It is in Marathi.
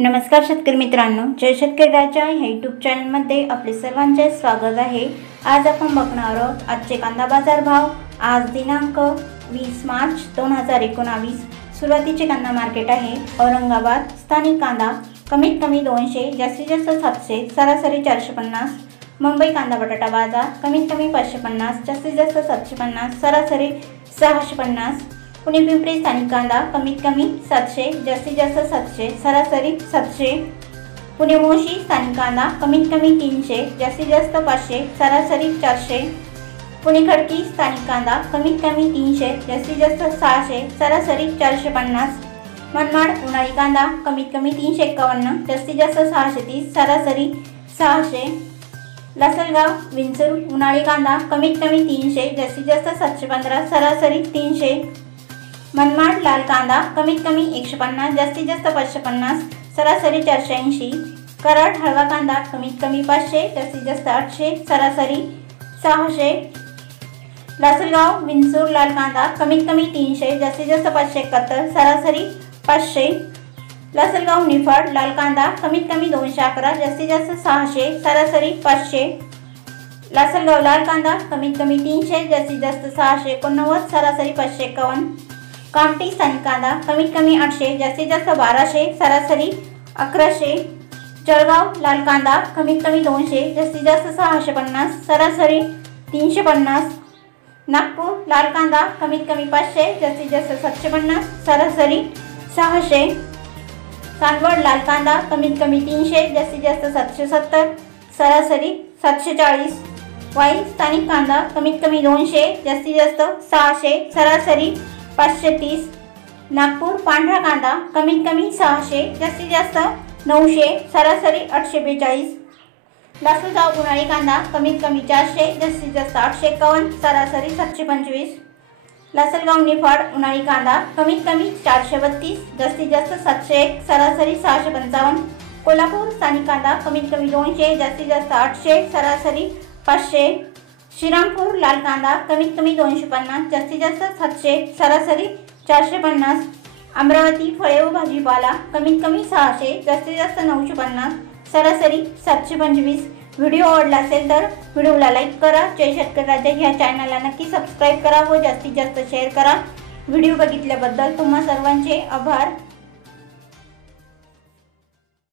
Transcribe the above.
नमस्कार शेतकरी मित्रांनो, जय शेतकरी राजा ह्या यूट्यूब चॅनलमध्ये आपले सर्वांचे स्वागत आहे। आज आपण बघणार आहोत आजचे कांदा बाजार भाव। आज दिनांक 20 मार्च 2019। सुरुवातीचे कांदा मार्केट आहे औरंगाबाद। स्थानिक कांदा कमीत कमी 200, जास्तीत जास्त 700, सरासरी 450। मुंबई कांदा बटाटा बाजार कमीत कमी 550, जास्तीत जास्त 750, सरासरी 650। पुणे पिंपरी स्थानिक कांदा कमीत कमी 700, जास्तीत जास्त 700, सरासरी 700। पुणे मोशी स्थानिक कांदा कमीत कमी 300, जास्तीत जास्त 500, सरासरी 400। पुणे खडकी स्थानिक कांदा कमीत कमी 300, जास्तीत जास्त 600, सरासरी 450। मनमाड उन्हाळी कांदा कमीत कमी 351, जास्तीत जास्त 630, सरासरी 600। लासलगाव विंचूर उन्हाळी कांदा कमीत कमी 300, जास्तीत जास्त 715, सरासरी 300। मनमाड लाल कांदा कमीत कमी 150, जास्तीत जास्त 550, सरासरी 480। कराड हळवा कांदा कमीत कमी 500, जास्तीत जास्त 800, सरासरी 600। लासलगाव विंचूर लाल कांदा कमीत कमी 300, जास्तीत जास्त 571, सरासरी 500। लासलगाव निफाड लाल कांदा कमीत कमी 211, जास्तीत जास्त 600, सरासरी 500। लासलगाव लाल कांदा कमीत कमी 300, जास्तीत जास्त 689, सरासरी 551। कामठी स्थानिक कांदा कमीत कमी 800, जास्तीत जास्त 1200, सरासरी 1100। जळगाव लाल कांदा कमीत कमी 200, जास्तीत जास्त 650, सरासरी 350। नागपूर लाल कांदा कमीत कमी 500, जास्तीत जास्त 750, सरासरी 600। चांदवड लाल कांदा कमीत कमी 300, जास्तीत जास्त 770, सरासरी 740। वाई स्थानिक कांदा कमीत कमी 200, जास्तीत जास्त 600, सरासरी 530। नागपूर पांढरा कांदा कमीत कमी 600, जास्तीत जास्त 900, सरासरी 842। लासलगाव उन्हाळी कांदा कमीत कमी 400, जास्तीत जास्त 851, सरासरी 725। लासलगाव निफाड उन्हाळी कांदा कमीत कमी 432, जास्तीत जास्त 701, सरासरी 655। कोल्हापूर स्थानिक कांदा कमीत कमी 200, जास्तीत जास्त 800, सरासरी 500। श्रीरामपूर लाल कांदा कमीत कमी 250, जास्तीत जास्त 700, सरासरी 450। अमरावती फळे व भाजीपाला कमीत कमी 600, जास्तीत जास्त 950, सरासरी 725। व्हिडिओ आवडला असेल तर व्हिडिओला लाईक करा। जय शेतकरी राजा ह्या चॅनलला नक्की सबस्क्राईब करा व जास्तीत जास्त शेअर करा। व्हिडिओ बघितल्याबद्दल तुम्हा सर्वांचे आभार।